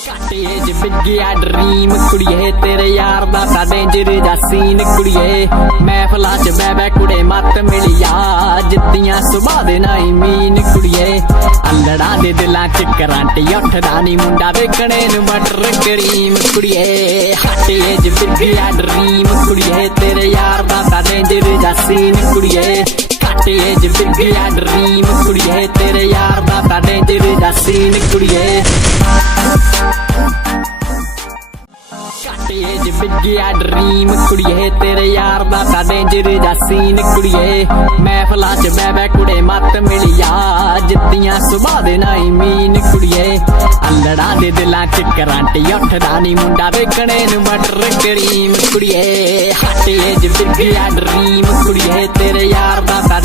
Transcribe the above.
ਘੱਟ age ਵਿੱਗਿਆ dream ਕੁੜੀਏ, ਤੇਰੇ ਯਾਰ ਦਾ ਤਾਂ ਡੇਂਜਰ ਜਾ ਸੀਨ ਕੁੜੀਏ। ਮਹਿਫਲਾਂ ਚ ਬਹਿ ਬਹਿ ਕੁੜੇ ਮੱਤ ਮਿਲਿਆ, ਜਿੱਦੀਆਂ ਸੁਭਾਅ ਦੇ ਨਾਈ ਮੀਨ ਕੁੜੀਏ। ਅਲੜਾਂ ਦੇ ਦਿਲਾਂ ਚ ਕਰੰਟ ਉੱਠਦਾ ਨੀ, ਮੁੰਡਾ ਵੇਖਣੇ ਨੂੰ ਬਟਰ ਕਰੀਮ ਕੁੜੀਏ। ਘੱਟ ਏਜ ਵਿੱਗਿਆ ਡਰੀਮ ਕੁੜੀਏ, ਤੇਰੇ ਯਾਰ ਦਾ ਤਾਂ ਡੇਂਜਰ ਜਾ ਸੀਨ ਕੁੜੀਏ। ਘੱਟ ਏਜ ਵਿੱਗਿਆ ਡਰੀਮ ਕੁੜੀਏ, ਤੇਰੇ ਯਾਰ ਦਾ ਤਾਂ ਡੇਂਜਰ ਜਾ ਸੀਨ ਕੁੜੀਏ। ਘੱਟ ਏਜ ਵਿੱਗਿਆ ਡਰੀਮ ਕੁੜੀਏ, ਤੇਰੇ ਯਾਰ ਦਾ ਤਾਂ ਡੇਂਜਰ ਜਾ ਸੀਨ ਕੁੜੀਏ। ਮਹਿਫਲਾਂ ਚ ਬਹਿ ਬਹਿ ਕੁੜੇ ਮੱਤ ਮਿਲਿਆ, ਜਿੱਦੀਆਂ ਸੁਭਾਅ ਦੇ ਨਾਈ ਮੀਨ ਕੁੜੀਏ। ਅਲੜਾਂ ਦੇ ਦਿਲਾਂ ਚ ਕਰੰਟ ਉੱਠਦਾ ਨੀ, ਮੁੰਡਾ ਵੇਖਣੇ ਨੂੰ ਬਟਰ ਕਰੀਮ ਕੁੜੀਏ। ਘੱਟ ਏਜ ਵਿੱਗਿਆ ਡਰੀਮ ਕੁੜੀਏ, ਤੇਰੇ ਯਾਰ ਦਾ ਤਾਂ